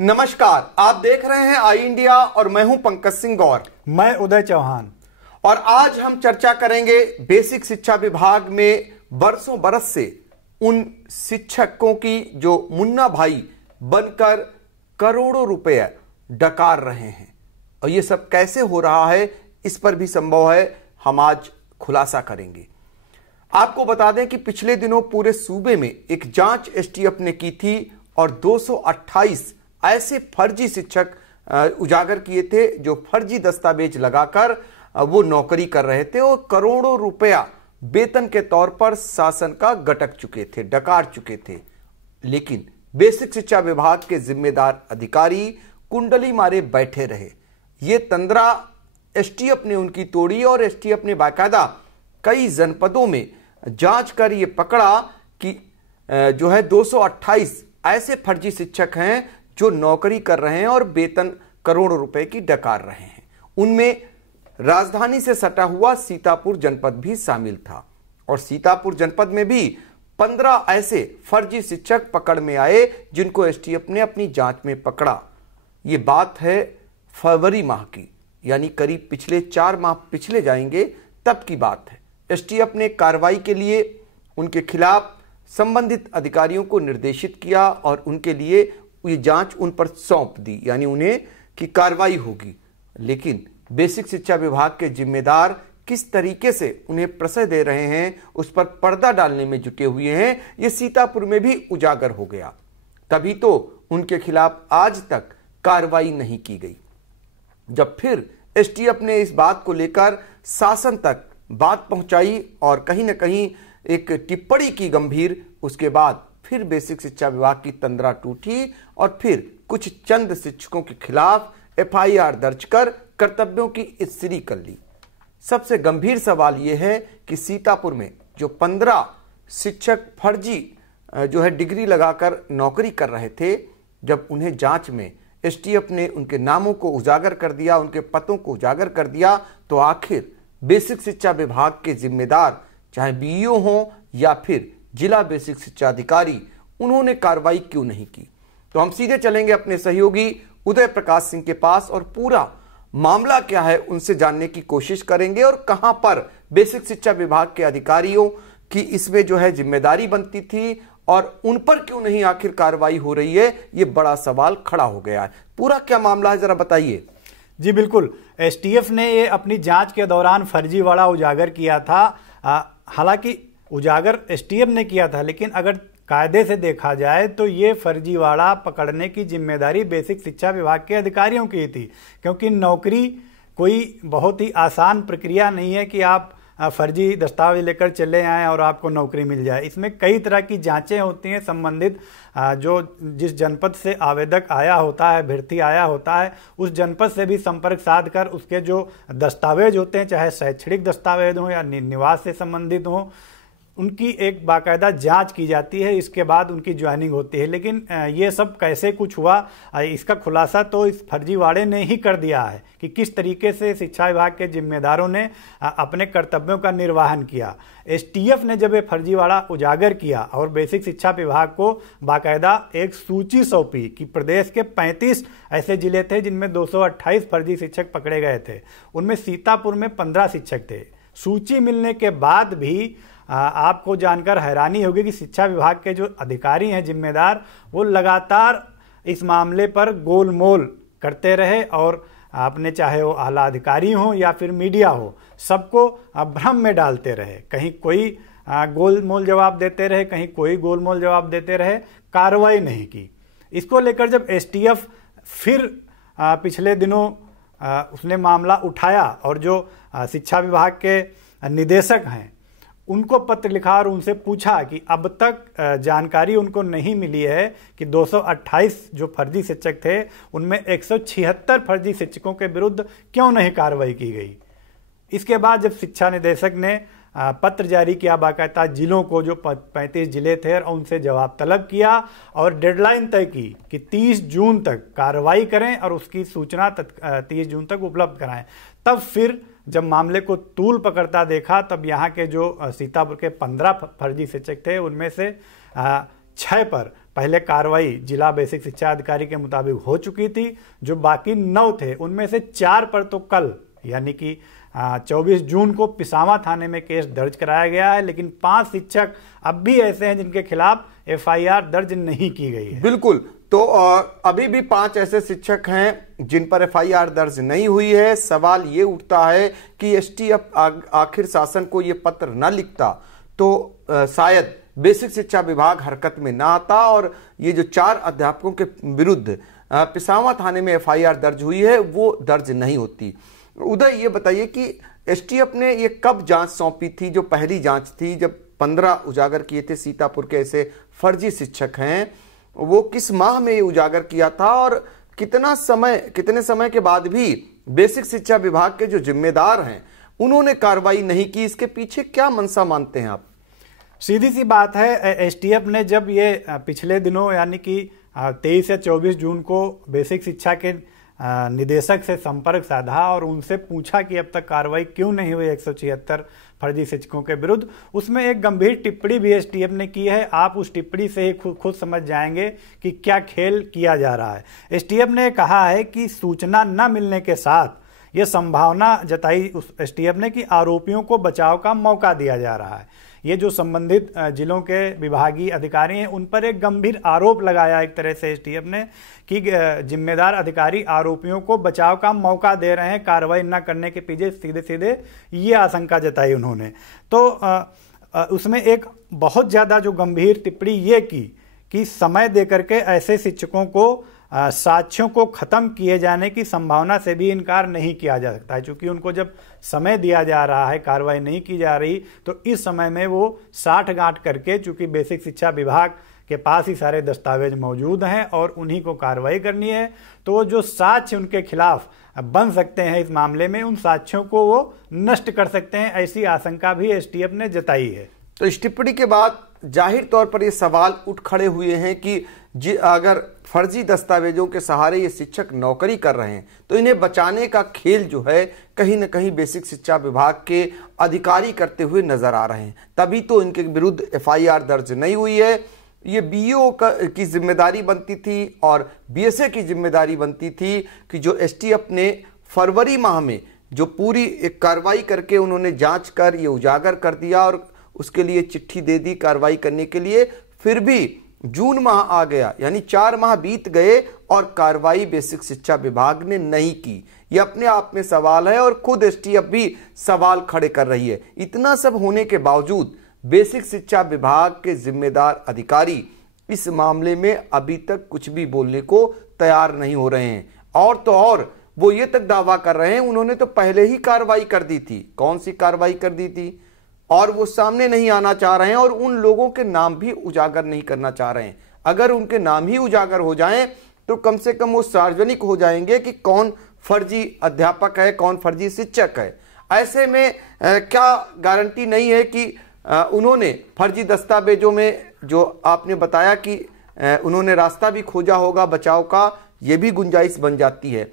नमस्कार, आप देख रहे हैं आई इंडिया और मैं हूं पंकज सिंह गौर। मैं उदय चौहान। और आज हम चर्चा करेंगे बेसिक शिक्षा विभाग में बरसों बरस से उन शिक्षकों की जो मुन्ना भाई बनकर करोड़ों रुपए डकार रहे हैं और ये सब कैसे हो रहा है, इस पर भी संभव है हम आज खुलासा करेंगे। आपको बता दें कि पिछले दिनों पूरे सूबे में एक जांच एसटीएफ ने की थी और 228 ऐसे फर्जी शिक्षक उजागर किए थे जो फर्जी दस्तावेज लगाकर वो नौकरी कर रहे थे और करोड़ों रुपया वेतन के तौर पर शासन का गटक चुके थे, डकार चुके थे। लेकिन बेसिक शिक्षा विभाग के जिम्मेदार अधिकारी कुंडली मारे बैठे रहे। ये तंद्रा एसटीएफ ने उनकी तोड़ी और एसटीएफ ने बाकायदा कई जनपदों में जांच कर ये पकड़ा कि जो है 228 ऐसे फर्जी शिक्षक हैं जो नौकरी कर रहे हैं और वेतन करोड़ों रुपए की डकार रहे हैं। उनमें राजधानी से सटा हुआ सीतापुर जनपद भी शामिल था और सीतापुर जनपद में भी 15 ऐसे फर्जी शिक्षक पकड़ में आए जिनको एसटीएफ ने अपनी जांच में पकड़ा। ये बात है फरवरी माह की, यानी करीब पिछले 4 माह पिछले जाएंगे तब की बात है। एसटीएफ ने कार्रवाई के लिए उनके खिलाफ संबंधित अधिकारियों को निर्देशित किया और उनके लिए ये जांच उन पर सौंप दी, यानी उन्हें कि कार्रवाई होगी। लेकिन बेसिक शिक्षा विभाग के जिम्मेदार किस तरीके से उन्हें प्रश्रय दे रहे हैं, उस पर पर्दा डालने में जुटे हुए हैं, ये सीतापुर में भी उजागर हो गया। तभी तो उनके खिलाफ आज तक कार्रवाई नहीं की गई। जब फिर एसटीएफ ने इस बात को लेकर शासन तक बात पहुंचाई और कहीं ना कहीं एक टिप्पणी की गंभीर, उसके बाद फिर बेसिक शिक्षा विभाग की तंद्रा टूटी और फिर कुछ चंद शिक्षकों के खिलाफ एफआईआर दर्ज कर कर्तव्यों की इस्त्री कर ली। सबसे गंभीर सवाल यह है कि सीतापुर में जो 15 शिक्षक फर्जी जो है डिग्री लगाकर नौकरी कर रहे थे, जब उन्हें जांच में एसटीएफ ने उनके नामों को उजागर कर दिया, उनके पतों को उजागर कर दिया, तो आखिर बेसिक शिक्षा विभाग के जिम्मेदार चाहे बीईओ हो या फिर जिला बेसिक शिक्षा अधिकारी, उन्होंने कार्रवाई क्यों नहीं की? तो हम सीधे चलेंगे अपने सहयोगी उदय प्रकाश सिंह के पास और पूरा मामला क्या है उनसे जानने की कोशिश करेंगे और कहां पर बेसिक शिक्षा विभाग के अधिकारियों की इसमें जो है जिम्मेदारी बनती थी और उन पर क्यों नहीं आखिर कार्रवाई हो रही है, ये बड़ा सवाल खड़ा हो गया है। पूरा क्या मामला है, जरा बताइए। जी बिल्कुल, एसटीएफ ने ये अपनी जांच के दौरान फर्जीवाड़ा उजागर किया था। हालांकि उजागर एसटीएफ ने किया था, लेकिन अगर कायदे से देखा जाए तो ये फर्जीवाड़ा पकड़ने की जिम्मेदारी बेसिक शिक्षा विभाग के अधिकारियों की थी, क्योंकि नौकरी कोई बहुत ही आसान प्रक्रिया नहीं है कि आप फर्जी दस्तावेज लेकर चले आएँ और आपको नौकरी मिल जाए। इसमें कई तरह की जांचें होती हैं। संबंधित जो जिस जनपद से आवेदक आया होता है, अभ्यर्थी आया होता है, उस जनपद से भी संपर्क साध कर उसके जो दस्तावेज होते हैं, चाहे शैक्षणिक दस्तावेज हों या निवास से संबंधित हों, उनकी एक बाकायदा जांच की जाती है। इसके बाद उनकी ज्वाइनिंग होती है। लेकिन ये सब कैसे कुछ हुआ, इसका खुलासा तो इस फर्जीवाड़े ने ही कर दिया है कि किस तरीके से शिक्षा विभाग के जिम्मेदारों ने अपने कर्तव्यों का निर्वहन किया। एसटीएफ ने जब ये फर्जीवाड़ा उजागर किया और बेसिक शिक्षा विभाग को बाकायदा एक सूची सौंपी कि प्रदेश के 35 ऐसे जिले थे जिनमें 228 फर्जी शिक्षक पकड़े गए थे, उनमें सीतापुर में 15 शिक्षक थे। सूची मिलने के बाद भी आपको जानकर हैरानी होगी कि शिक्षा विभाग के जो अधिकारी हैं जिम्मेदार, वो लगातार इस मामले पर गोलमोल करते रहे और आपने चाहे वो आला अधिकारी हो या फिर मीडिया हो, सबको भ्रम में डालते रहे। कहीं कोई गोलमोल जवाब देते रहे, कहीं कोई गोलमोल जवाब देते रहे, कार्रवाई नहीं की। इसको लेकर जब एसटीएफ फिर पिछले दिनों उसने मामला उठाया और जो शिक्षा विभाग के निदेशक हैं उनको पत्र लिखा और उनसे पूछा कि अब तक जानकारी उनको नहीं मिली है कि 228 जो फर्जी शिक्षक थे उनमें 176 फर्जी शिक्षकों के विरुद्ध क्यों नहीं कार्रवाई की गई। इसके बाद जब शिक्षा निदेशक ने पत्र जारी किया बाकायदा जिलों को, जो 35 जिले थे, और उनसे जवाब तलब किया और डेडलाइन तय की कि 30 जून तक कार्रवाई करें और उसकी सूचना 30 जून तक उपलब्ध कराएं। तब फिर जब मामले को तूल पकड़ता देखा, तब यहाँ के जो सीतापुर के 15 फर्जी शिक्षक थे उनमें से 6 पर पहले कार्रवाई जिला बेसिक शिक्षा अधिकारी के मुताबिक हो चुकी थी। जो बाकी 9 थे उनमें से 4 पर तो कल यानी कि 24 जून को पिसावा थाने में केस दर्ज कराया गया है, लेकिन 5 शिक्षक अब भी ऐसे हैं जिनके खिलाफ एफआईआर दर्ज नहीं की गई है। बिल्कुल, तो अभी भी 5 ऐसे शिक्षक हैं जिन पर एफआईआर दर्ज नहीं हुई है। सवाल ये उठता है कि एसटीएफ आखिर शासन को ये पत्र न लिखता तो शायद बेसिक शिक्षा विभाग हरकत में ना आता और ये जो 4 अध्यापकों के विरुद्ध पिसावा थाने में एफआईआर दर्ज हुई है वो दर्ज नहीं होती। उदय, ये बताइए कि एसटीएफ ने ये कब जांच सौंपी थी? जो पहली जांच थी जब 15 उजागर किए थे सीतापुर के ऐसे फर्जी शिक्षक हैं, वो किस माह में ये उजागर किया था और कितने समय के बाद भी बेसिक शिक्षा विभाग के जो जिम्मेदार हैं उन्होंने कार्रवाई नहीं की? इसके पीछे क्या मंशा मानते हैं आप? सीधी सी बात है, एसटीएफ ने जब ये पिछले दिनों यानी कि 23 या 24 जून को बेसिक शिक्षा के निदेशक से संपर्क साधा और उनसे पूछा कि अब तक कार्रवाई क्यों नहीं हुई 176 फर्जी शिक्षकों के विरुद्ध, उसमें एक गंभीर टिप्पणी भी एसटीएफ ने की है। आप उस टिप्पणी से ही खुद समझ जाएंगे कि क्या खेल किया जा रहा है। एसटीएफ ने कहा है कि सूचना न मिलने के साथ यह संभावना जताई उस एसटीएफ ने कि आरोपियों को बचाव का मौका दिया जा रहा है। ये जो संबंधित जिलों के विभागीय अधिकारी हैं उन पर एक गंभीर आरोप लगाया एक तरह से एसटीएफ ने कि जिम्मेदार अधिकारी आरोपियों को बचाव का मौका दे रहे हैं, कार्रवाई न करने के पीछे सीधे सीधे ये आशंका जताई उन्होंने। तो उसमें एक बहुत ज़्यादा जो गंभीर टिप्पणी ये की कि समय देकर के ऐसे शिक्षकों को साक्ष्यों को खत्म किए जाने की संभावना से भी इनकार नहीं किया जा सकता है, क्योंकि उनको जब समय दिया जा रहा है, कार्रवाई नहीं की जा रही, तो इस समय में वो साठ गांठ करके, चूंकि बेसिक शिक्षा विभाग के पास ही सारे दस्तावेज मौजूद हैं और उन्हीं को कार्रवाई करनी है, तो जो साक्ष्य उनके खिलाफ बन सकते हैं इस मामले में, उन साक्ष्यों को वो नष्ट कर सकते हैं, ऐसी आशंका भी एसटीएफ ने जताई है। तो इस टिप्पणी के बाद जाहिर तौर पर ये सवाल उठ खड़े हुए हैं कि अगर फर्जी दस्तावेजों के सहारे ये शिक्षक नौकरी कर रहे हैं तो इन्हें बचाने का खेल जो है कहीं न कहीं बेसिक शिक्षा विभाग के अधिकारी करते हुए नजर आ रहे हैं। तभी तो इनके विरुद्ध एफआईआर दर्ज नहीं हुई है। ये बीईओ की जिम्मेदारी बनती थी और बीएसए की जिम्मेदारी बनती थी कि जो एसटीएफ ने फरवरी माह में जो पूरी एक कार्रवाई करके उन्होंने जांच कर ये उजागर कर दिया और उसके लिए चिट्ठी दे दी कार्रवाई करने के लिए, फिर भी जून माह आ गया, यानी 4 माह बीत गए और कार्रवाई बेसिक शिक्षा विभाग ने नहीं की। यह अपने आप में सवाल है और खुद एसटीएफ भी सवाल खड़े कर रही है। इतना सब होने के बावजूद बेसिक शिक्षा विभाग के जिम्मेदार अधिकारी इस मामले में अभी तक कुछ भी बोलने को तैयार नहीं हो रहे हैं। और तो और वो ये तक दावा कर रहे हैं उन्होंने तो पहले ही कार्रवाई कर दी थी। कौन सी कार्रवाई कर दी थी? और वो सामने नहीं आना चाह रहे हैं और उन लोगों के नाम भी उजागर नहीं करना चाह रहे हैं। अगर उनके नाम ही उजागर हो जाएं तो कम से कम वो सार्वजनिक हो जाएंगे कि कौन फर्जी अध्यापक है, कौन फर्जी शिक्षक है। ऐसे में क्या गारंटी नहीं है कि उन्होंने फर्जी दस्तावेजों में जो आपने बताया कि उन्होंने रास्ता भी खोजा होगा बचाव का, ये भी गुंजाइश बन जाती है।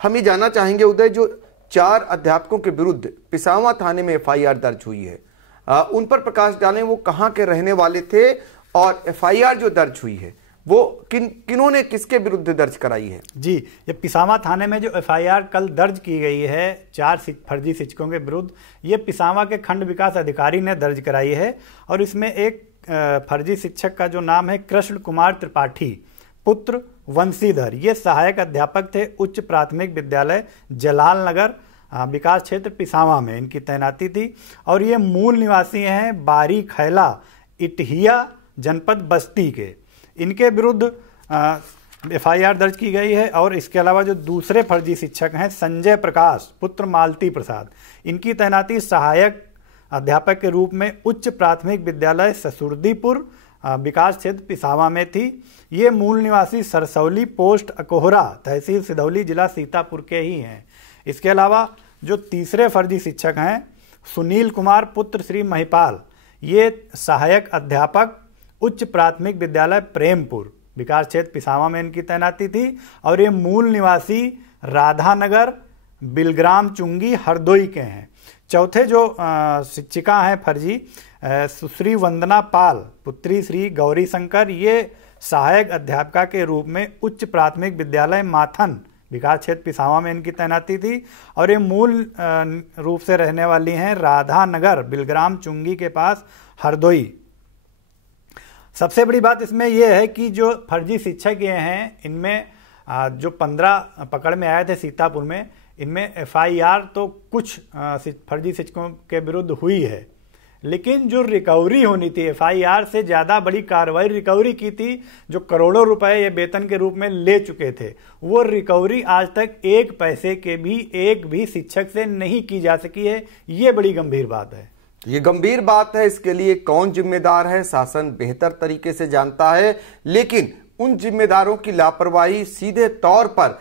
हम ये जानना चाहेंगे उदय, जो 4 अध्यापकों के विरुद्ध पिसावा थाने में एफआईआर दर्ज हुई है, उन पर प्रकाश डालें। वो कहां के रहने वाले थे और एफआईआर जो दर्ज हुई है वो किन्होंने किसके विरुद्ध दर्ज कराई है? जी, ये पिसावा थाने में जो एफआईआर कल दर्ज की गई है 4 फर्जी शिक्षकों के विरुद्ध, ये पिसावा के खंड विकास अधिकारी ने दर्ज कराई है। और इसमें एक फर्जी शिक्षक का जो नाम है कृष्ण कुमार त्रिपाठी पुत्र वंशीधर, ये सहायक अध्यापक थे उच्च प्राथमिक विद्यालय जलाल नगर विकास क्षेत्र पिसावा में इनकी तैनाती थी। और ये मूल निवासी हैं बारी खैला इटहिया जनपद बस्ती के। इनके विरुद्ध एफआईआर दर्ज की गई है। और इसके अलावा जो दूसरे फर्जी शिक्षक हैं संजय प्रकाश पुत्र मालती प्रसाद, इनकी तैनाती सहायक अध्यापक के रूप में उच्च प्राथमिक विद्यालय ससुरदीपुर विकास क्षेत्र पिसावा में थी। ये मूल निवासी सरसौली पोस्ट अकोहरा तहसील सिधौली जिला सीतापुर के ही हैं। इसके अलावा जो तीसरे फर्जी शिक्षक हैं सुनील कुमार पुत्र श्री महिपाल, ये सहायक अध्यापक उच्च प्राथमिक विद्यालय प्रेमपुर विकास क्षेत्र पिसावा में इनकी तैनाती थी। और ये मूल निवासी राधानगर बिलग्राम चुंगी हरदोई के हैं। चौथे जो शिक्षिका हैं फर्जी सुश्री वंदना पाल पुत्री श्री गौरी शंकर, ये सहायक अध्यापिका के रूप में उच्च प्राथमिक विद्यालय माथन विकास क्षेत्र पिसावा में इनकी तैनाती थी। और ये मूल रूप से रहने वाली हैं राधा नगर बिलग्राम चुंगी के पास हरदोई। सबसे बड़ी बात इसमें यह है कि जो फर्जी शिक्षक ये हैं, इनमें जो 15 पकड़ में आए थे सीतापुर में, इनमें FIR तो कुछ फर्जी शिक्षकों के विरुद्ध हुई है, लेकिन जो रिकवरी होनी थी FIR से ज़्यादा बड़ी कार्रवाई रिकवरी की थी। जो करोड़ों रुपए ये वेतन के रूप में ले चुके थे, वो रिकवरी आज तक एक पैसे के भी एक भी शिक्षक से नहीं की जा सकी है। ये बड़ी गंभीर बात है। ये गंभीर बात है। इसके लिए कौन जिम्मेदार है, शासन बेहतर तरीके से जानता है, लेकिन उन जिम्मेदारों की लापरवाही सीधे तौर पर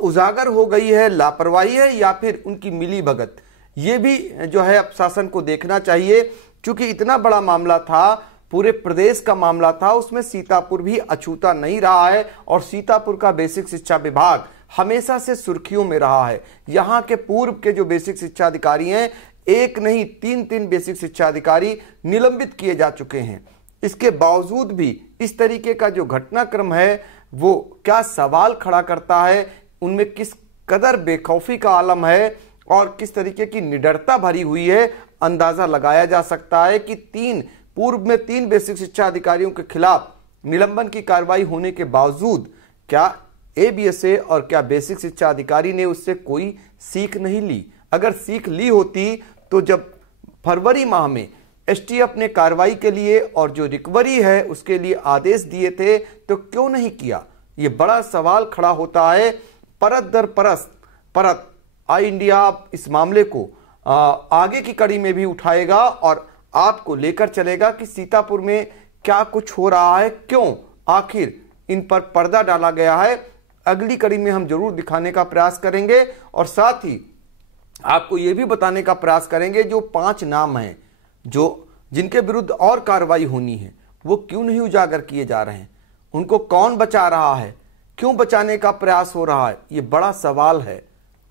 उजागर हो गई है। लापरवाही है या फिर उनकी मिलीभगत, ये भी जो है अब शासन को देखना चाहिए। क्योंकि इतना बड़ा मामला था, पूरे प्रदेश का मामला था, उसमें सीतापुर भी अछूता नहीं रहा है। और सीतापुर का बेसिक शिक्षा विभाग हमेशा से सुर्खियों में रहा है। यहाँ के पूर्व के जो बेसिक शिक्षा अधिकारी हैं, एक नहीं 3 बेसिक शिक्षा अधिकारी निलंबित किए जा चुके हैं। इसके बावजूद भी इस तरीके का जो घटनाक्रम है वो क्या सवाल खड़ा करता है, उनमें किस कदर बेखौफी का आलम है और किस तरीके की निडरता भरी हुई है। अंदाजा लगाया जा सकता है कि पूर्व में 3 बेसिक शिक्षा अधिकारियों के खिलाफ निलंबन की कार्रवाई होने के बावजूद क्या ABSA और क्या बेसिक शिक्षा अधिकारी ने उससे कोई सीख नहीं ली। अगर सीख ली होती तो जब फरवरी माह में STF ने कार्रवाई के लिए और जो रिकवरी है उसके लिए आदेश दिए थे तो क्यों नहीं किया। ये बड़ा सवाल खड़ा होता है। परत दर परत आई इंडिया इस मामले को आगे की कड़ी में भी उठाएगा और आपको लेकर चलेगा कि सीतापुर में क्या कुछ हो रहा है, क्यों आखिर इन पर पर्दा डाला गया है। अगली कड़ी में हम जरूर दिखाने का प्रयास करेंगे और साथ ही आपको यह भी बताने का प्रयास करेंगे जो 5 नाम हैं जिनके विरुद्ध और कार्रवाई होनी है, वो क्यों नहीं उजागर किए जा रहे हैं, उनको कौन बचा रहा है, क्यों बचाने का प्रयास हो रहा है। ये बड़ा सवाल है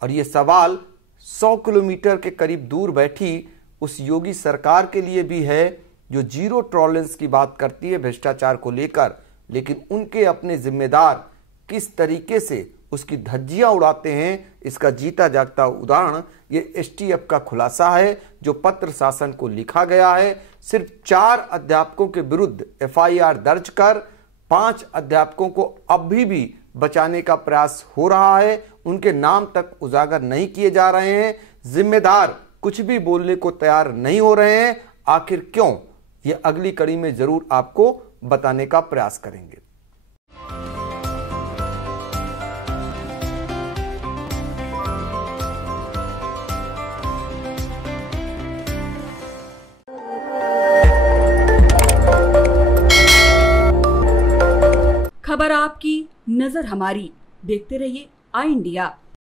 और ये सवाल 100 किलोमीटर के करीब दूर बैठी उस योगी सरकार के लिए भी है जो जीरो टॉलरेंस की बात करती है भ्रष्टाचार को लेकर, लेकिन उनके अपने जिम्मेदार किस तरीके से उसकी धज्जियां उड़ाते हैं, इसका जीता जागता उदाहरण ये STF का खुलासा है जो पत्र शासन को लिखा गया है। सिर्फ 4 अध्यापकों के विरुद्ध FIR दर्ज कर 5 अध्यापकों को अभी भी बचाने का प्रयास हो रहा है। उनके नाम तक उजागर नहीं किए जा रहे हैं। जिम्मेदार कुछ भी बोलने को तैयार नहीं हो रहे हैं। आखिर क्यों, ये अगली कड़ी में जरूर आपको बताने का प्रयास करेंगे। खबर आपकी, नजर हमारी। देखते रहिए आई इंडिया।